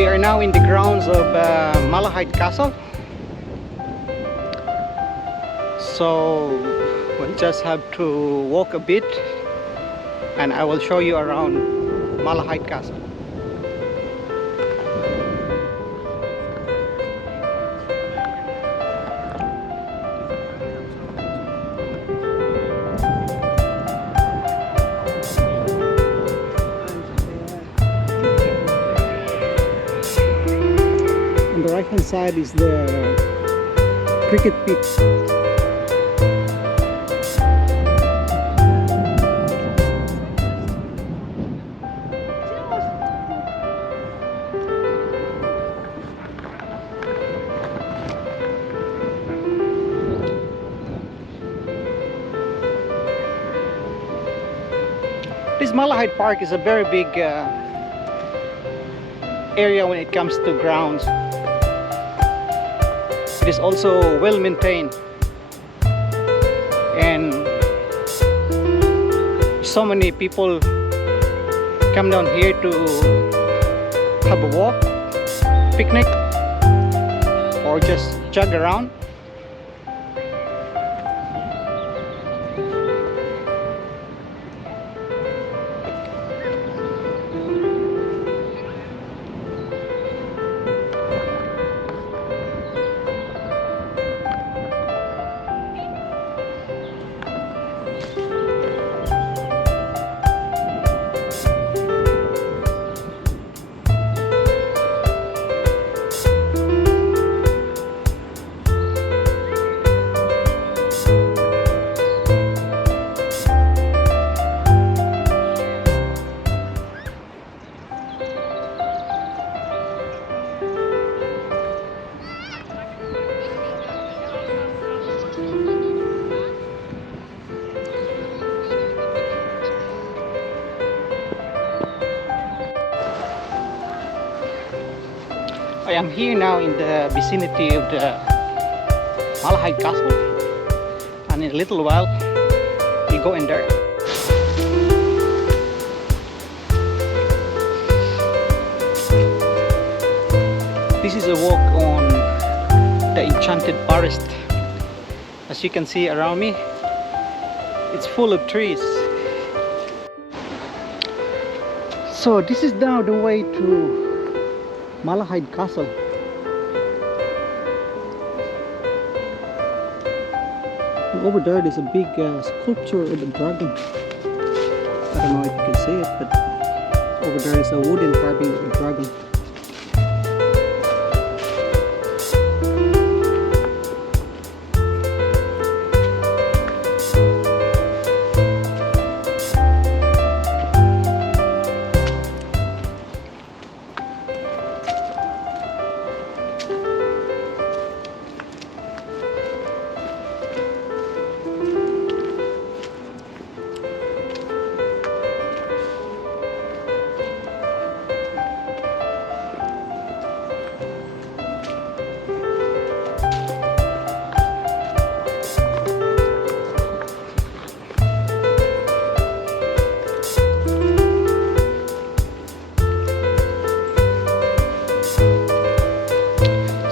We are now in the grounds of Malahide Castle. So we'll just have to walk a bit and I will show you around Malahide Castle. On the right hand side is the cricket pitch. This Malahide Park is a very big area when it comes to grounds. It is also well maintained and so many people come down here to have a walk, picnic, or just jog around. I am here now in the vicinity of the Malahide Castle, and in a little while we'll go in there. This is a walk on the enchanted forest. As you can see around me, it's full of trees. So this is now the way to Malahide Castle. And over there there's a big sculpture of a dragon. I don't know if you can see it, but over there is a wooden carving of a dragon.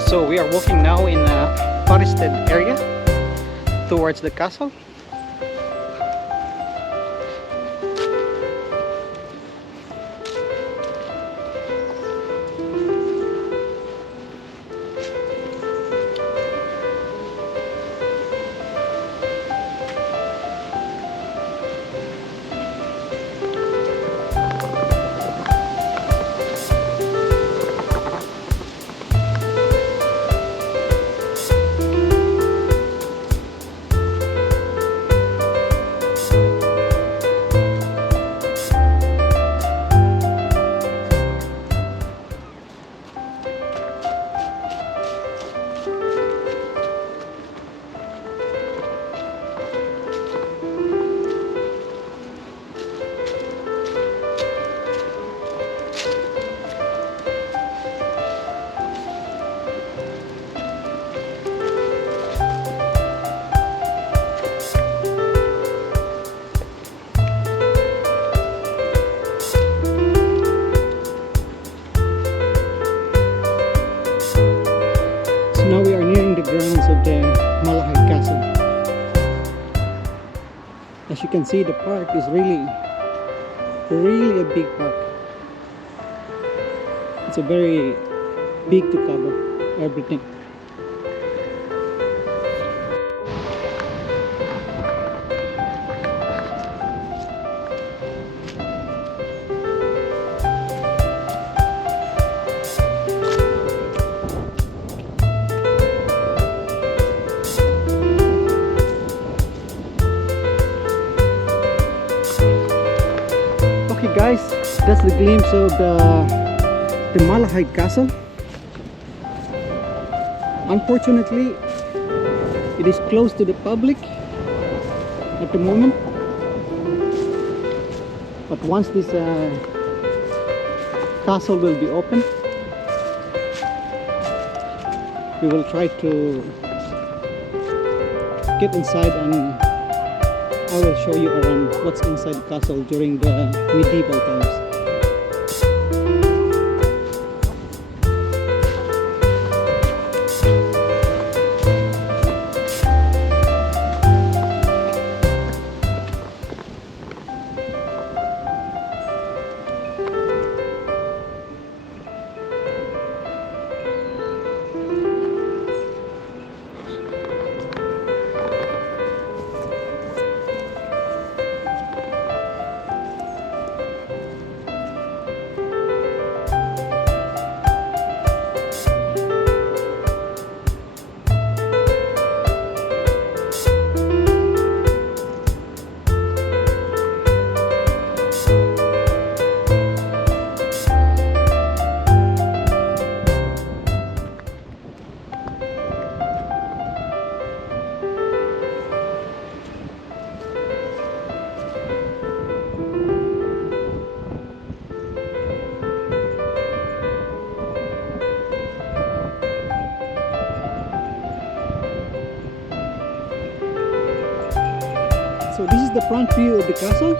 So we are walking now in a forested area towards the castle. As you can see, the park is really a big park. It's a very big to cover everything. Okay guys, that's the glimpse of the Malahide Castle. Unfortunately, it is closed to the public at the moment. But once this castle will be open, we will try to get inside and I will show you around what's inside the castle during the medieval times. So this is the front view of the castle.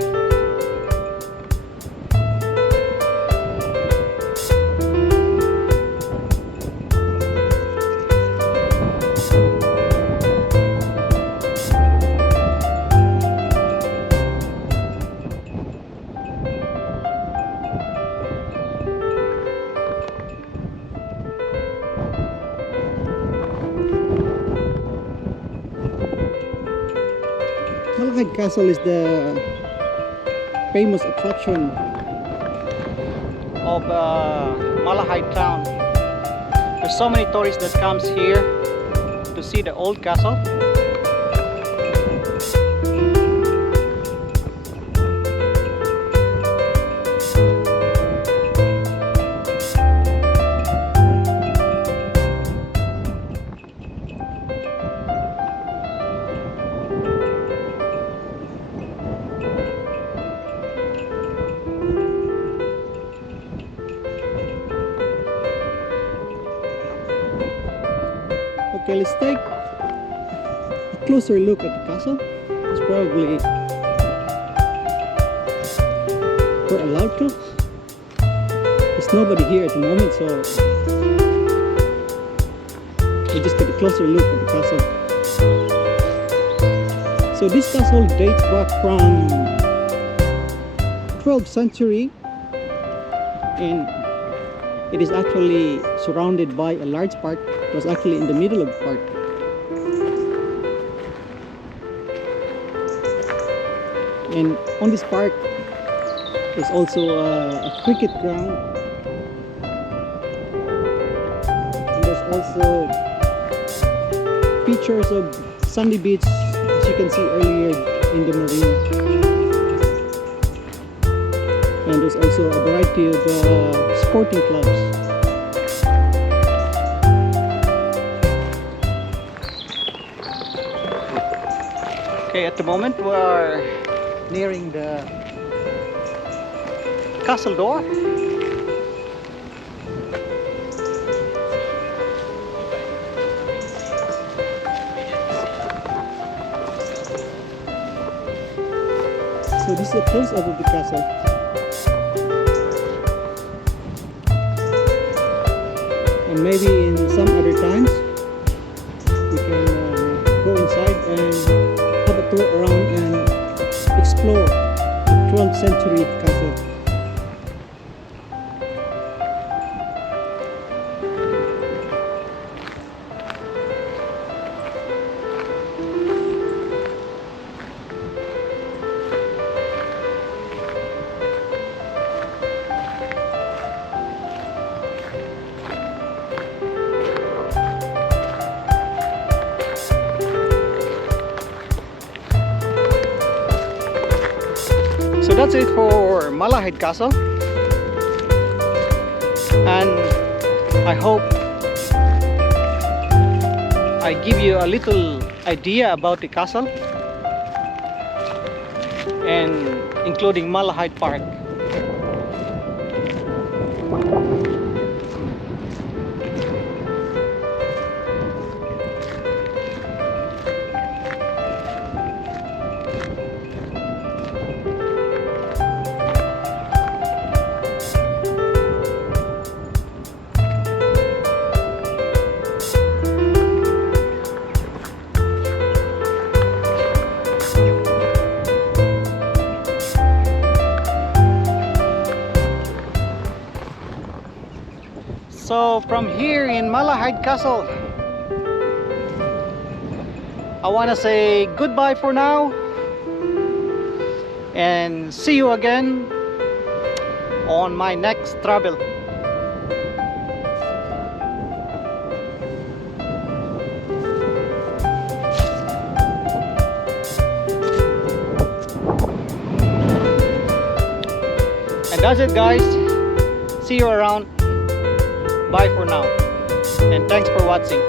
Malahide Castle is the famous attraction of Malahide town. There's so many tourists that comes here to see the old castle. Okay, let's take a closer look at the castle. It's probably we're allowed to. There's nobody here at the moment, so we just get a closer look at the castle. So this castle dates back from 12th century, and it is actually surrounded by a large park. It was actually in the middle of the park. And on this park there's also a cricket ground. And there's also features of sandy beach, as you can see earlier in the marina. And there's also a variety of sporting clubs. Okay, at the moment we are nearing the castle door. So this is a close-up of the castle. And maybe in some other times we can go inside and have a tour around and explore the 12th century castle. So that's it for Malahide Castle, and I hope I give you a little idea about the castle, and including Malahide Park. So from here in Malahide Castle, I want to say goodbye for now, and see you again on my next travel. And that's it, guys. See you around. Bye for now, and thanks for watching.